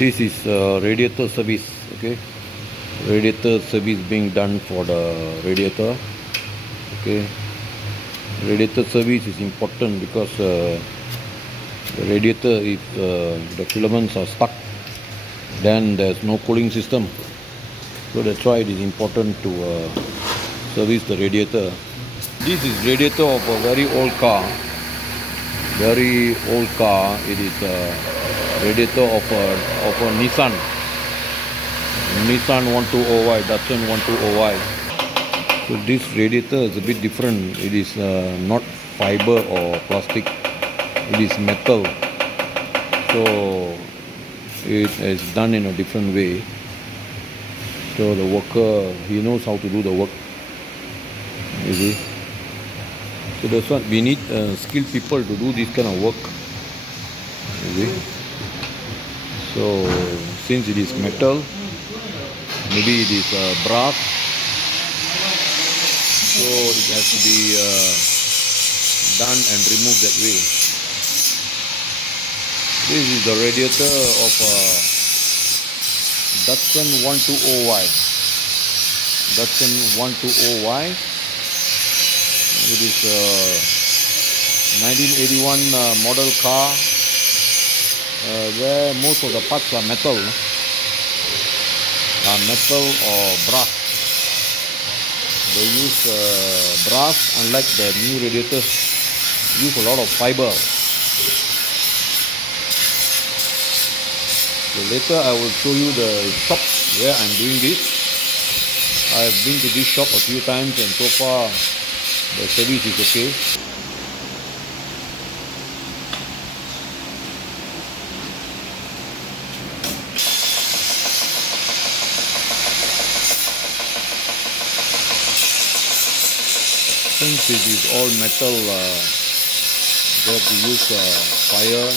This is radiator service. Okay, radiator service being done for the radiator. Okay, radiator service is important because the radiator, if the filaments are stuck, then there's no cooling system. So that's why it is important to service the radiator. This is radiator of a very old car. Very old car. It is a radiator of a Nissan 1200Y, Datsun 1200Y. So this radiator is a bit different. It is not fiber or plastic. It is metal. So it is done in a different way. So the worker, he knows how to do the work. You see. So that's what we need, skilled people to do this kind of work. You see. So since it is metal, maybe it is brass, so it has to be done and removed that way. This is the radiator of Datsun 120Y. Datsun 120Y. It is a 1981 model car where most of the parts are metal. Metal or brass. They use brass, unlike the new radiators, use a lot of fiber. So later I will show you the shop where I'm doing this. I have been to this shop a few times and so far the service is okay. Since this is all metal, we have to use fire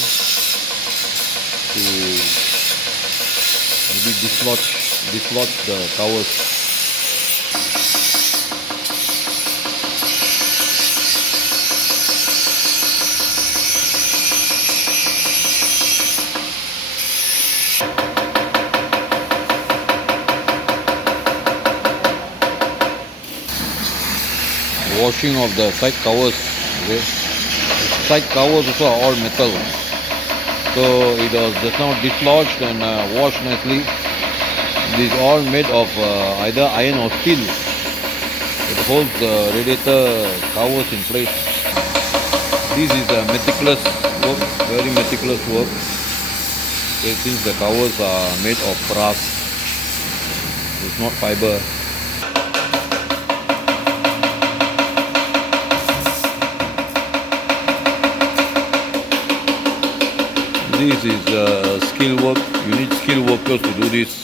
to maybe dislodge the covers. Washing of the side covers. Okay. Side covers also are all metal, so it was just now dislodged and washed nicely. It is all made of either iron or steel. It holds the radiator covers in place. This is a meticulous work, very meticulous work. Okay, since the covers are made of brass, it's not fiber. This is skill work. You need skilled workers to do this.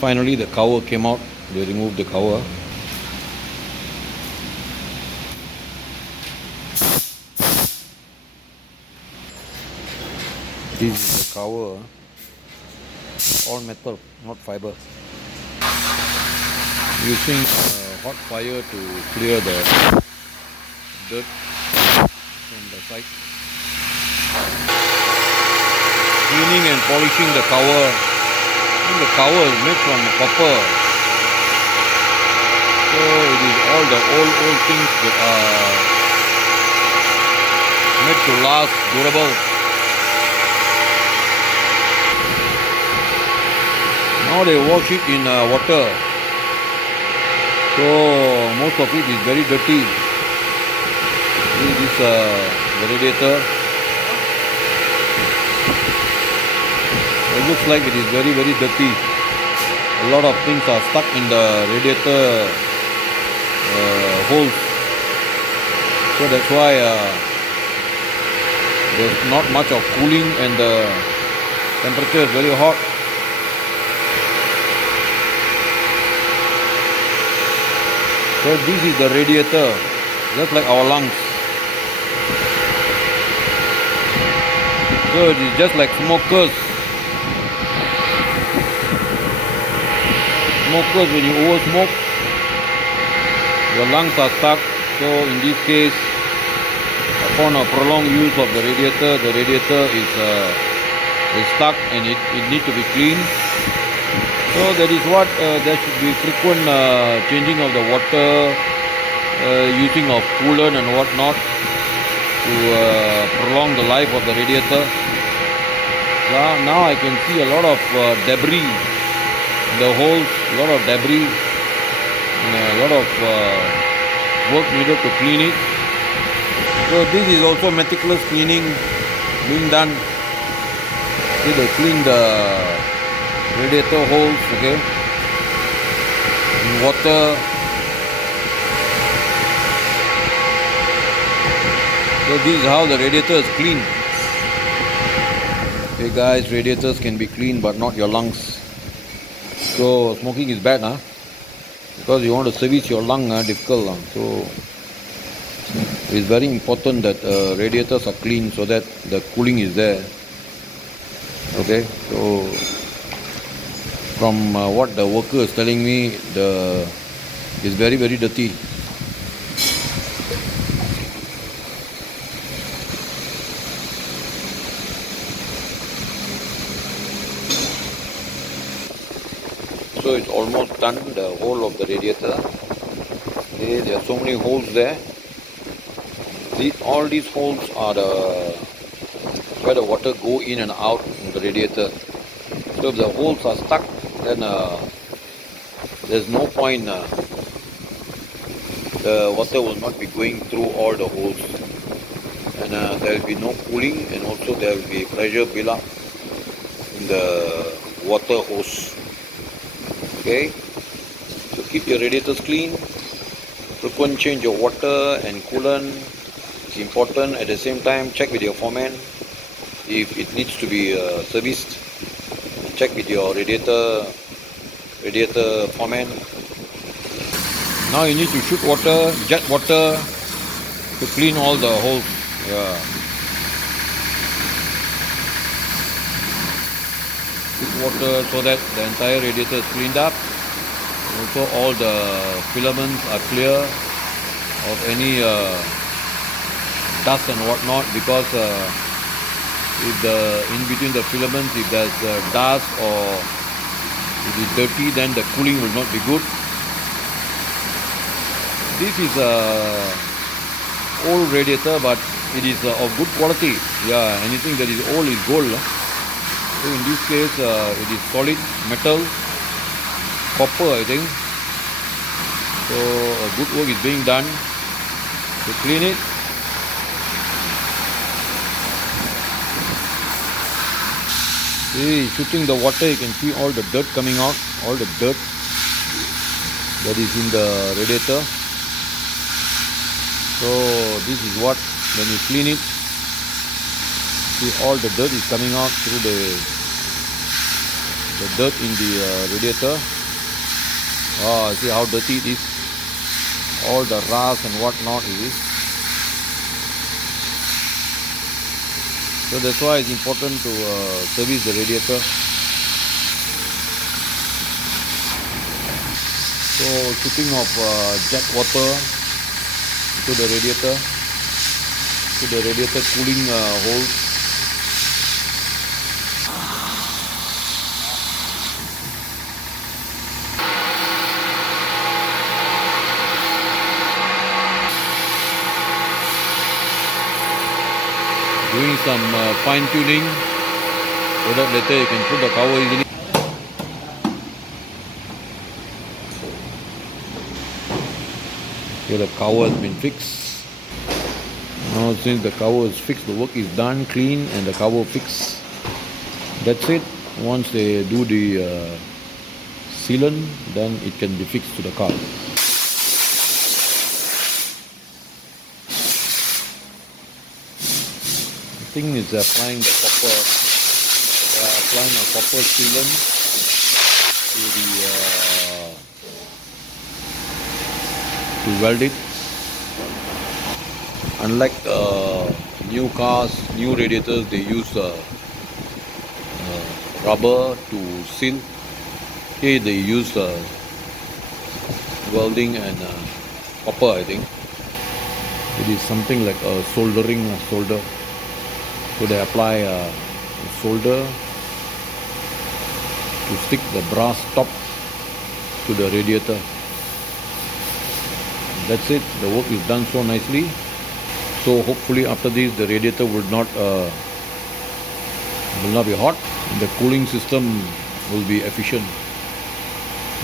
Finally the cover came out. They removed the cover. This is the cover. All metal, not fiber. Using hot fire to clear the dirt from the side. Cleaning and polishing the cover. The cover is made from copper, so it is all the old things that are made to last, durable. Now they wash it in water, so most of it is very dirty. This is the radiator. It looks like it is very dirty. A lot of things are stuck in the radiator holes, so that's why there's not much of cooling and the temperature is very hot. So this is the radiator, just like our lungs. So it is just like smokers. Smokers, when you over smoke, your lungs are stuck. So in this case, upon a prolonged use of the radiator is stuck and it needs to be cleaned. So that is what there should be frequent changing of the water, using of coolant and whatnot to prolong the life of the radiator. Now I can see a lot of debris in the holes, a lot of debris, and a lot of work needed to clean it. So this is also meticulous cleaning being done. See, they clean the radiator holes, okay, in water. So this is how the radiator is cleaned. Okay guys, radiators can be cleaned but not your lungs. So smoking is bad, because you want to service your lung, difficult. So it's very important that radiators are clean so that the cooling is there. Okay, so from what the worker is telling me, it's very dirty. So it's almost done, the whole of the radiator. Okay, there are so many holes there. All these holes are where the water go in and out of the radiator. So if the holes are stuck, then there's no point. The water will not be going through all the holes, and there will be no cooling, and also there will be pressure build up in the water hose. Okay, so keep your radiators clean. Frequent change of water and coolant is important. At the same time, check with your foreman if it needs to be serviced. Check with your radiator foreman. Now you need to shoot water, jet water, to clean all the holes. Yeah. Shoot water so that the entire radiator is cleaned up. Also all the filaments are clear of any dust and whatnot, because if in between the filaments, if there's dust or if it's dirty, then the cooling will not be good. This is a old radiator, but it is of good quality. Yeah, anything that is old is gold. So in this case, it is solid metal, copper, I think. So good work is being done to clean it. See, shooting the water, you can see all the dirt coming out, all the dirt that is in the radiator. So this is what, when you clean it, see all the dirt is coming out through the dirt in the radiator. Oh, see how dirty it is. All the rust and whatnot it is. So that's why it's important to service the radiator. So shooting of jet water into the radiator cooling holes. doing some fine tuning so that later you can put the cover easily. Here the cover has been fixed. Now since the cover is fixed, the work is done, clean, and the cover fixed. That's it. Once they do the sealant, then it can be fixed to the car. The thing is applying the copper. They are applying a copper sealant to weld it. Unlike new cars, new radiators, they use rubber to seal. Here they use welding and copper, I think. It is something like a soldering solder. So they apply a solder to stick the brass top to the radiator. That's it. The work is done so nicely. So hopefully after this the radiator will not be hot. The cooling system will be efficient,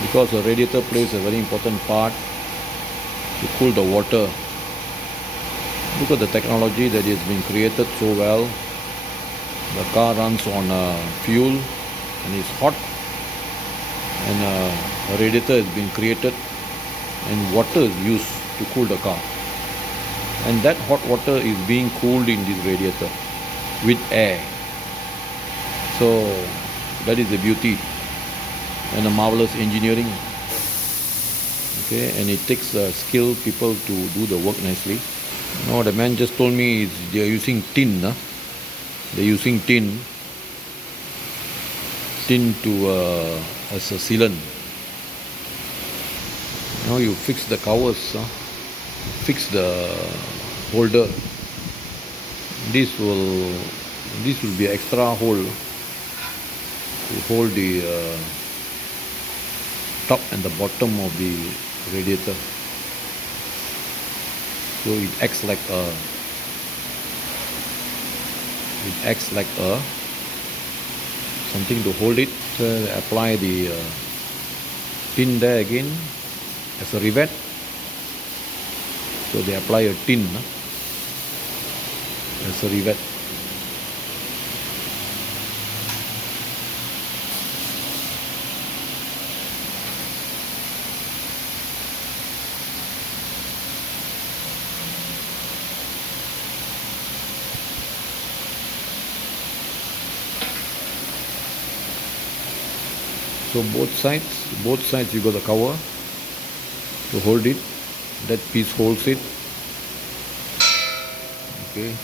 because the radiator plays a very important part to cool the water. Look at the technology that is being created so well. The car runs on fuel and is hot, and a radiator has been created and water is used to cool the car, and that hot water is being cooled in this radiator with air. So that is the beauty and a marvelous engineering. Okay, and it takes skilled people to do the work nicely. Now the man just told me they are using tin. They're using tin to as a sealant. Now you fix the covers, fix the holder. This will be extra hole to hold the top and the bottom of the radiator. So it acts like a something to hold it. So apply the tin there again as a rivet. So they apply a tin as a rivet. So both sides you got the cover to hold it. That piece holds it. Okay.